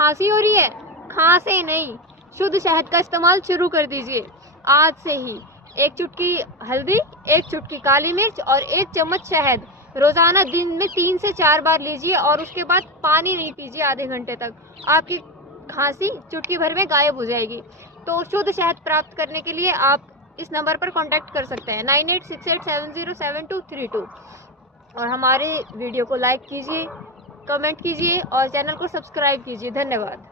खांसी हो रही है, खांसे नहीं, शुद्ध शहद का इस्तेमाल शुरू कर दीजिए आज से ही। 1 चुटकी हल्दी, 1 चुटकी काली मिर्च और 1 चम्मच शहद रोजाना दिन में 3 से 4 बार लीजिए और उसके बाद पानी नहीं पीजिए आधे घंटे तक। आपकी खांसी चुटकी भर में गायब हो जाएगी। तो शुद्ध शहद प्राप्त करने के लिए आप इस नंबर पर कांटेक्ट कर सकते हैं 9868707232 और हमारे वीडियो को लाइक कीजिए, कमेंट कीजिए और चैनल को सब्सक्राइब कीजिए। धन्यवाद।